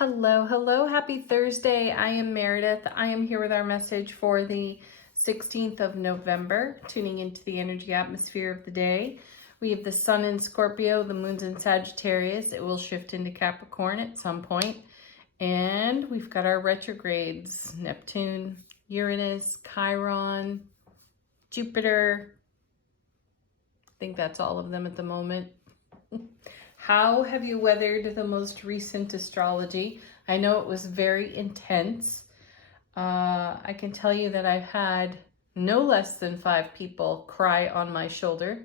Hello, hello, happy Thursday. I am Meredith. I am here with our message for the 16th of November, tuning into the energy atmosphere of the day. We have the sun in Scorpio, the moon's in Sagittarius. It will shift into Capricorn at some point. And we've got our retrogrades, Neptune, Uranus, Chiron, Jupiter. I think that's all of them at the moment. How have you weathered the most recent astrology? I know it was very intense. I can tell you that I've had no less than 5 people cry on my shoulder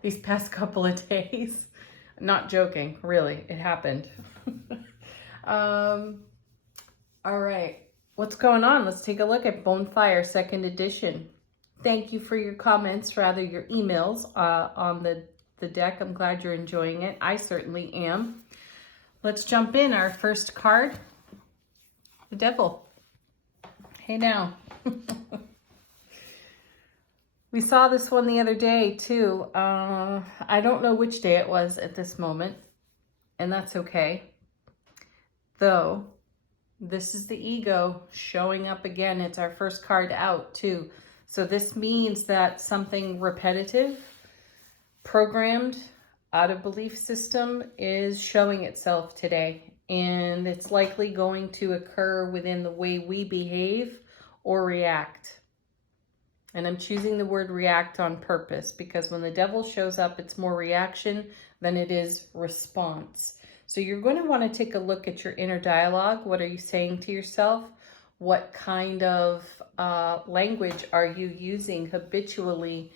these past couple of days. Not joking, really, it happened. All right, what's going on? Let's take a look at Bonfire 2nd edition. Thank you for your comments, rather your emails on the deck. I'm glad you're enjoying it. I certainly am. Let's jump in. Our first card, the Devil. Hey now. We saw this one the other day too. I don't know which day it was at this moment, and that's okay. Though, this is the ego showing up again. It's our first card out too. So this means that something repetitive, programmed out of belief system is showing itself today, and it's likely going to occur within the way we behave or react. And I'm choosing the word react on purpose because when the Devil shows up, it's more reaction than it is response. So you're going to want to take a look at your inner dialogue. What are you saying to yourself? What kind of language are you using habitually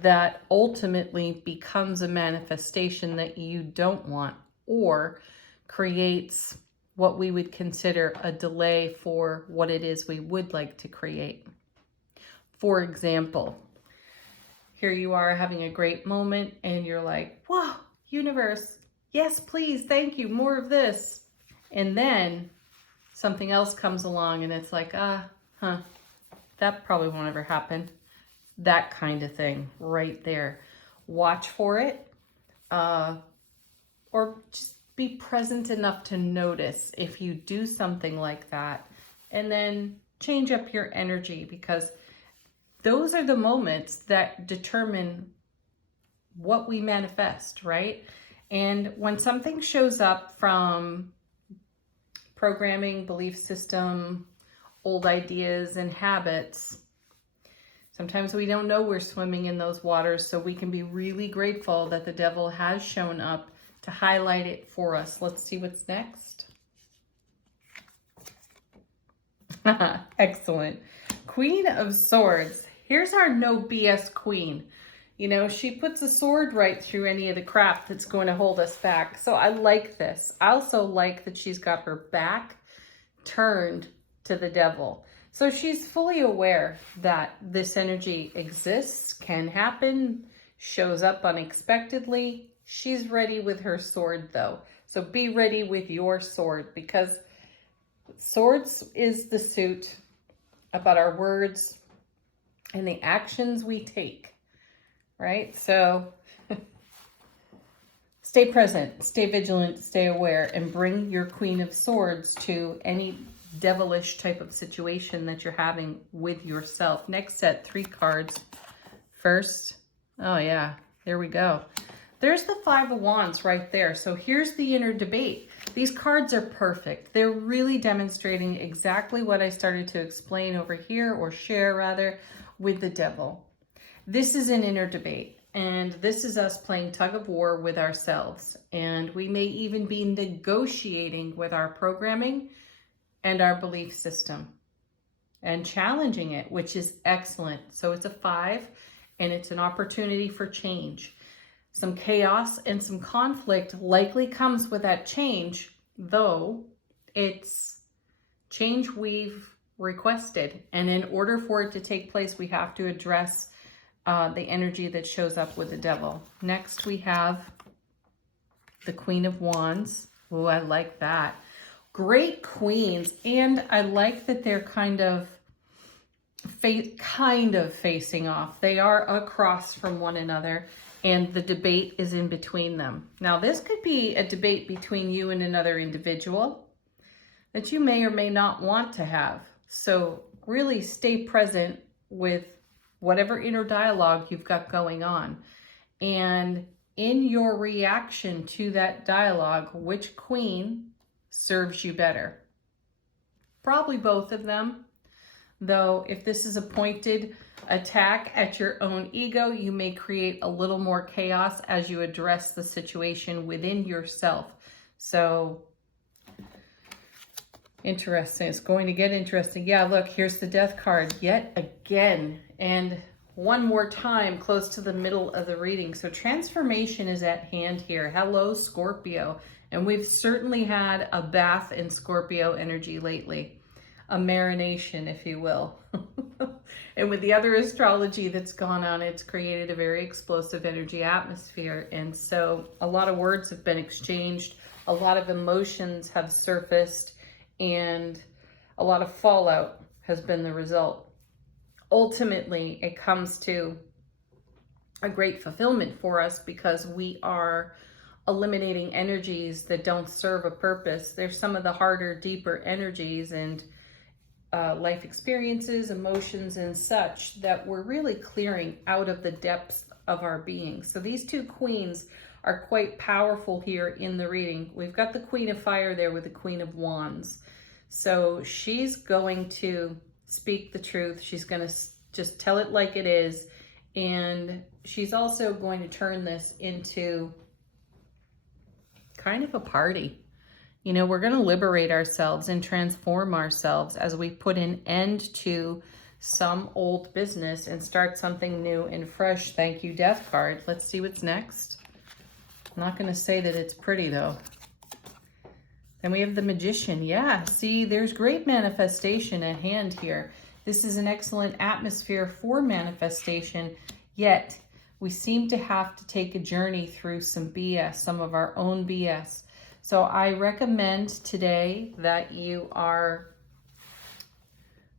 that ultimately becomes a manifestation that you don't want, or creates what we would consider a delay for what it is we would like to create? For example, here you are having a great moment and you're like, wow, universe, yes, please, thank you, more of this. And then something else comes along and it's like, that probably won't ever happen. That kind of thing right there. Watch for it, or just be present enough to notice if you do something like that, and then change up your energy, because those are the moments that determine what we manifest, right? And when something shows up from programming, belief system, old ideas and habits, sometimes we don't know we're swimming in those waters, so we can be really grateful that the Devil has shown up to highlight it for us. Let's see what's next. Excellent. Queen of Swords. Here's our no BS queen. You know, she puts a sword right through any of the crap that's going to hold us back. So I like this. I also like that she's got her back turned to the Devil. So she's fully aware that this energy exists, can happen, shows up unexpectedly. She's ready with her sword though. So be ready with your sword, because swords is the suit about our words and the actions we take, right? So stay present, stay vigilant, stay aware, and bring your Queen of Swords to any devilish type of situation that you're having with yourself. Next set, 3 cards. First, oh yeah, there we go. There's the 5 of Wands right there. So here's the inner debate. These cards are perfect. They're really demonstrating exactly what I started to explain over here, or share rather, with the Devil. This is an inner debate, and this is us playing tug of war with ourselves. And we may even be negotiating with our programming and our belief system and challenging it, which is excellent. So it's a 5, and it's an opportunity for change. Some chaos and some conflict likely comes with that change, though it's change we've requested. And in order for it to take place, we have to address the energy that shows up with the Devil. Next, we have the Queen of Wands. Oh, I like that. Great queens, and I like that they're kind of facing off. They are across from one another, and the debate is in between them. Now, this could be a debate between you and another individual that you may or may not want to have. So really stay present with whatever inner dialogue you've got going on. And in your reaction to that dialogue, which queen serves you better? Probably both of them. Though if this is a pointed attack at your own ego, you may create a little more chaos as you address the situation within yourself. So interesting. It's going to get interesting. Yeah, look, here's the Death card yet again. And one more time close to the middle of the reading. So transformation is at hand here. Hello, Scorpio. And we've certainly had a bath in Scorpio energy lately. A marination, if you will. And with the other astrology that's gone on, it's created a very explosive energy atmosphere. And so a lot of words have been exchanged. A lot of emotions have surfaced. And a lot of fallout has been the result. Ultimately, it comes to a great fulfillment for us because we are eliminating energies that don't serve a purpose. There's some of the harder, deeper energies and life experiences, emotions, and such that we're really clearing out of the depths of our being. So these two queens are quite powerful here in the reading. We've got the Queen of Fire there with the Queen of Wands. So she's going to speak the truth. She's going to just tell it like it is. And she's also going to turn this into kind of a party. You know, we're going to liberate ourselves and transform ourselves as we put an end to some old business and start something new and fresh. Thank you, Death card. Let's see what's next. I'm not going to say that it's pretty, though. Then we have the Magician. Yeah, see, there's great manifestation at hand here. This is an excellent atmosphere for manifestation, yet we seem to have to take a journey through some BS, some of our own BS. So I recommend today that you are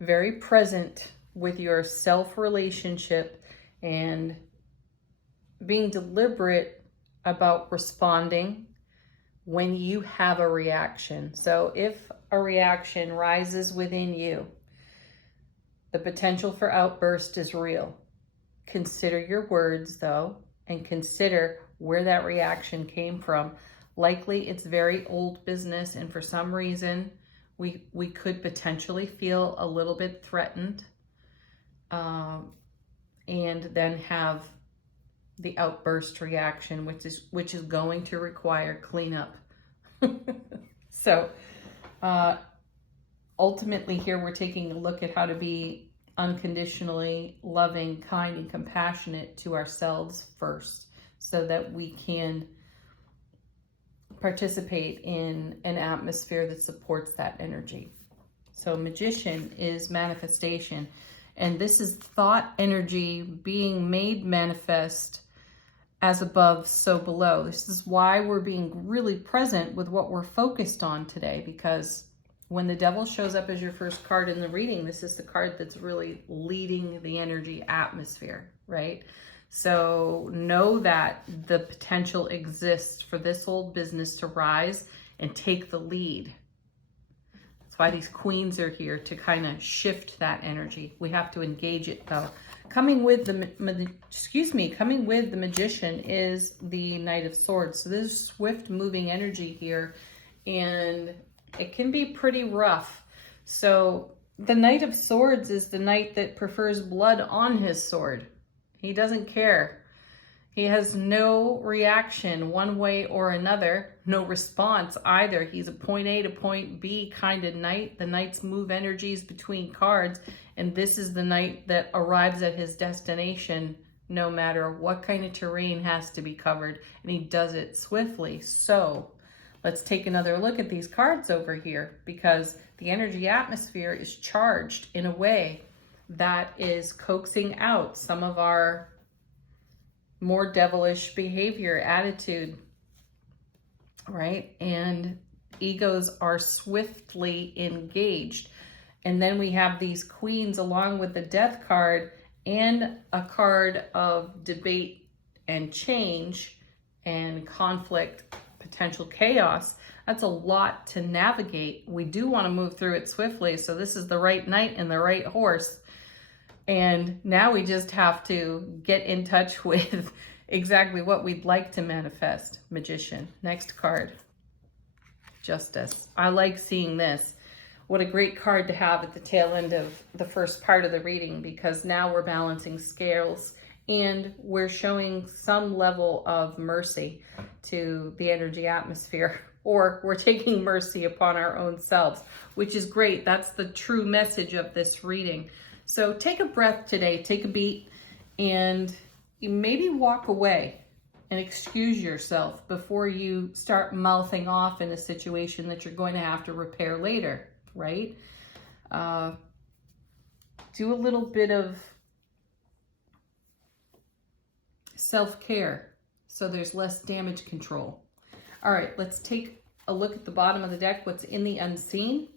very present with your self-relationship and being deliberate about responding when you have a reaction. So if a reaction rises within you, the potential for outburst is real. Consider your words, though, and consider where that reaction came from. Likely it's very old business, and for some reason we could potentially feel a little bit threatened and then have the outburst reaction, which is going to require cleanup. So ultimately here we're taking a look at how to be unconditionally loving, kind, and compassionate to ourselves first, so that we can participate in an atmosphere that supports that energy. So Magician is manifestation, and this is thought energy being made manifest as above, so below. This is why we're being really present with what we're focused on today, because when the Devil shows up as your first card in the reading, this is the card that's really leading the energy atmosphere, right? So know that the potential exists for this old business to rise and take the lead. That's why these queens are here, to kind of shift that energy. We have to engage it, though. Coming with the Magician is the Knight of Swords. So there's swift moving energy here, and it can be pretty rough. So the Knight of Swords is the knight that prefers blood on his sword. He doesn't care. He has no reaction one way or another, no response either. He's a point A to point B kind of knight. The knights move energies between cards, and this is the knight that arrives at his destination no matter what kind of terrain has to be covered, and he does it swiftly. So let's take another look at these cards over here, because the energy atmosphere is charged in a way that is coaxing out some of our more devilish behavior, attitude, right? And egos are swiftly engaged. And then we have these queens along with the Death card and a card of debate and change and conflict, potential chaos. That's a lot to navigate. We do want to move through it swiftly. So this is the right knight and the right horse. And now we just have to get in touch with exactly what we'd like to manifest. Magician. Next card. Justice. I like seeing this. What a great card to have at the tail end of the first part of the reading, because now we're balancing scales and we're showing some level of mercy to the energy atmosphere, or we're taking mercy upon our own selves, which is great. That's the true message of this reading. So take a breath today, take a beat, and you maybe walk away and excuse yourself before you start mouthing off in a situation that you're going to have to repair later, right? Do a little bit of self-care so there's less damage control. All right, let's take a look at the bottom of the deck. What's in the unseen?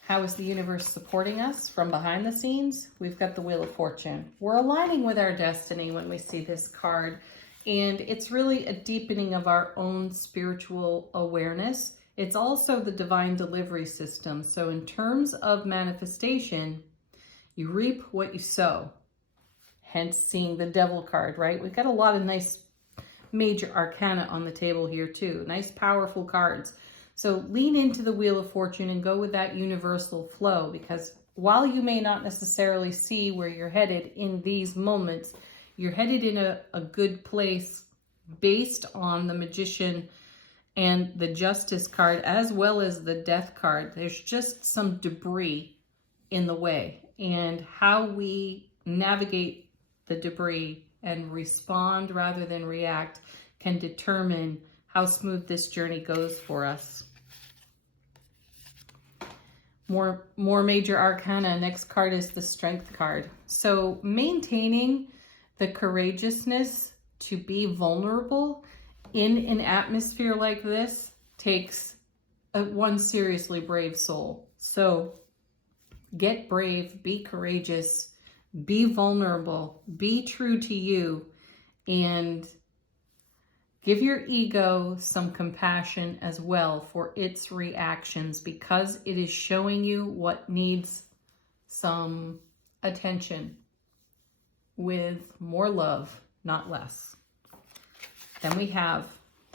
How is the universe supporting us from behind the scenes? We've got the Wheel of Fortune. We're aligning with our destiny when we see this card. And it's really a deepening of our own spiritual awareness. It's also the divine delivery system. So in terms of manifestation, you reap what you sow. Hence seeing the Devil card, right? We've got a lot of nice major arcana on the table here too. Nice, powerful cards. So lean into the Wheel of Fortune and go with that universal flow, because while you may not necessarily see where you're headed in these moments, you're headed in a good place based on the Magician and the Justice card, as well as the Death card. There's just some debris in the way, and how we navigate the debris and respond rather than react can determine how smooth this journey goes for us. More major arcana. Next card is the Strength card. So maintaining the courageousness to be vulnerable in an atmosphere like this takes one seriously brave soul. So get brave, be courageous, be vulnerable, be true to you, and give your ego some compassion as well for its reactions, because it is showing you what needs some attention with more love, not less. Then we have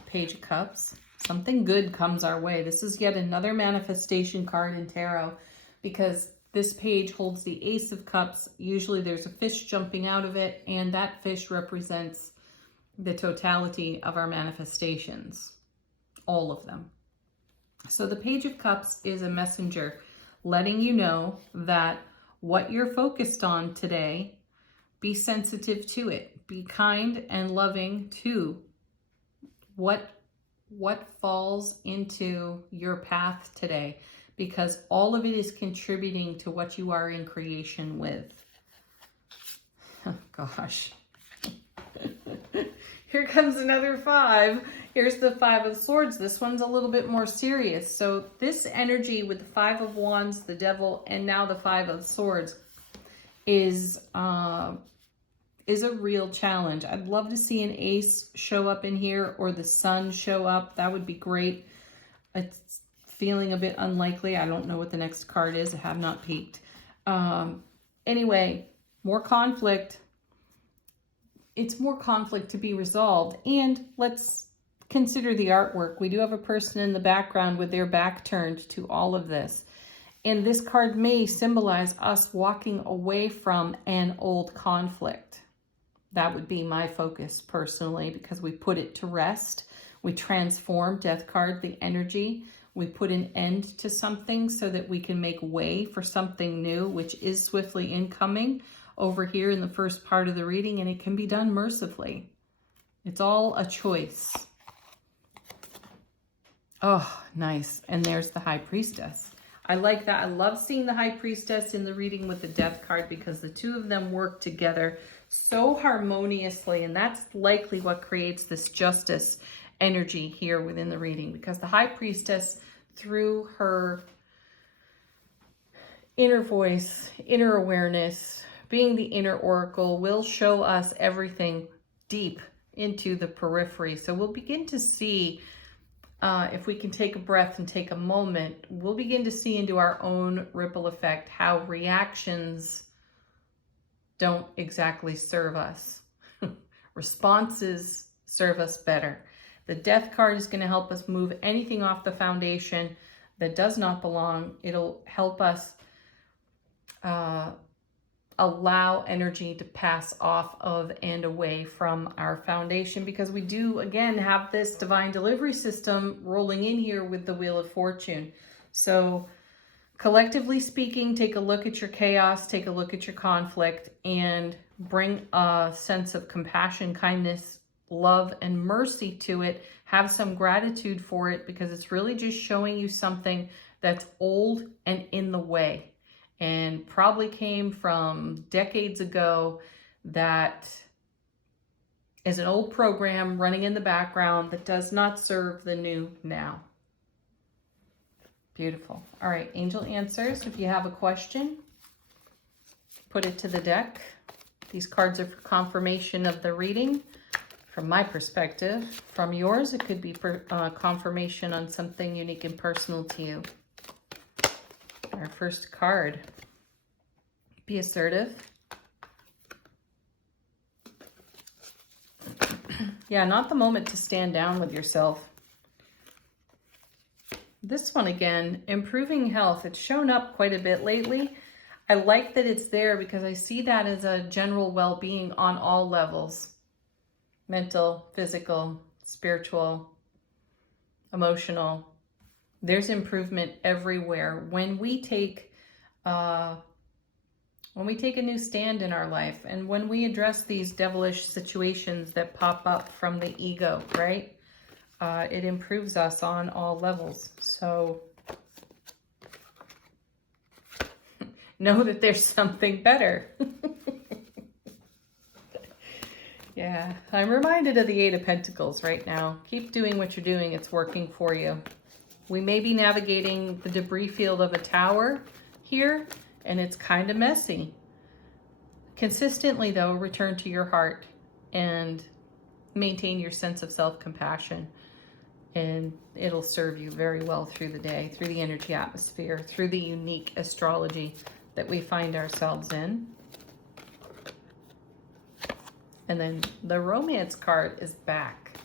Page of Cups. Something good comes our way. This is yet another manifestation card in tarot, because this page holds the Ace of Cups. Usually there's a fish jumping out of it, and that fish represents the totality of our manifestations, all of them. So the Page of Cups is a messenger letting you know that what you're focused on today, be sensitive to it. Be kind and loving to what falls into your path today, because all of it is contributing to what you are in creation with. Oh, gosh. Here comes another 5. Here's the 5 of Swords. This one's a little bit more serious. So this energy with the 5 of Wands, the Devil, and now the 5 of Swords is a real challenge. I'd love to see an ace show up in here, or the sun show up. That would be great. It's feeling a bit unlikely. I don't know what the next card is. I have not peeked. Anyway, more conflict. It's more conflict to be resolved. And let's consider the artwork. We do have a person in the background with their back turned to all of this. And this card may symbolize us walking away from an old conflict. That would be my focus personally, because we put it to rest. We transform, Death card, the energy. We put an end to something so that we can make way for something new, which is swiftly incoming over here in the first part of the reading, and it can be done mercifully. It's all a choice. Oh, nice. And there's the High Priestess. I like that. I love seeing the High Priestess in the reading with the Death card, because the two of them work together so harmoniously, and that's likely what creates this justice energy here within the reading, because the High Priestess, through her inner voice, inner awareness, being the inner oracle, will show us everything deep into the periphery. So we'll begin to see, if we can take a breath and take a moment, we'll begin to see into our own ripple effect how reactions don't exactly serve us. Responses serve us better. The Death card is going to help us move anything off the foundation that does not belong. It'll help us allow energy to pass off of and away from our foundation, because we do, again, have this divine delivery system rolling in here with the Wheel of Fortune. So collectively speaking, take a look at your chaos, take a look at your conflict, and bring a sense of compassion, kindness, love, and mercy to it. Have some gratitude for it, because it's really just showing you something that's old and in the way, and probably came from decades ago, that is an old program running in the background that does not serve the new now. Beautiful. All right, angel answers. If you have a question, put it to the deck. These cards are for confirmation of the reading. From my perspective, from yours, it could be confirmation on something unique and personal to you. Our first card. Be assertive. Yeah, not the moment to stand down with yourself. This one again, improving health. It's shown up quite a bit lately. I like that it's there because I see that as a general well-being on all levels. Mental, physical, spiritual, emotional. There's improvement everywhere. When we take a new stand in our life, and when we address these devilish situations that pop up from the ego, right? It improves us on all levels. So know that there's something better. Yeah, I'm reminded of the Eight of Pentacles right now. Keep doing what you're doing. It's working for you. We may be navigating the debris field of a tower here, and it's kind of messy. Consistently, though, return to your heart and maintain your sense of self-compassion. And it'll serve you very well through the day, through the energy atmosphere, through the unique astrology that we find ourselves in. And then the romance card is back.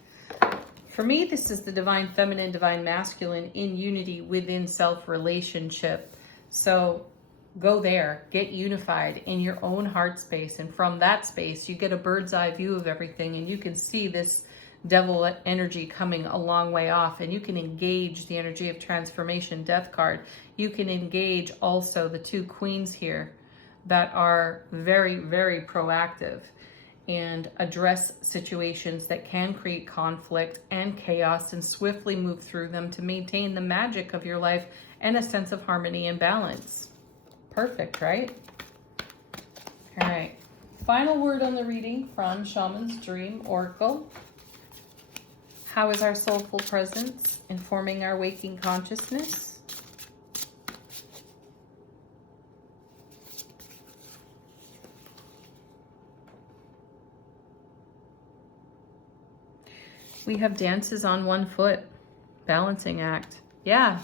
For me, this is the divine feminine, divine masculine in unity within self-relationship. So go there, get unified in your own heart space. And from that space, you get a bird's eye view of everything. And you can see this devil energy coming a long way off. And you can engage the energy of transformation, Death card. You can engage also the two queens here that are very, very proactive and address situations that can create conflict and chaos and swiftly move through them to maintain the magic of your life and a sense of harmony and balance. Perfect, right? All right. Final word on the reading from Shaman's Dream Oracle. How is our soulful presence informing our waking consciousness? We have dances on one foot, balancing act. Yeah,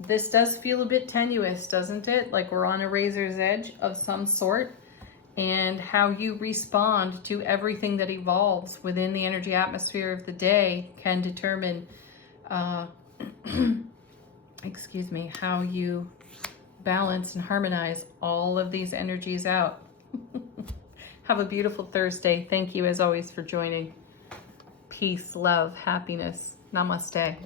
this does feel a bit tenuous, doesn't it? Like we're on a razor's edge of some sort. And how you respond to everything that evolves within the energy atmosphere of the day can determine, excuse me, how you balance and harmonize all of these energies out. Have a beautiful Thursday. Thank you as always for joining. Peace, love, happiness. Namaste.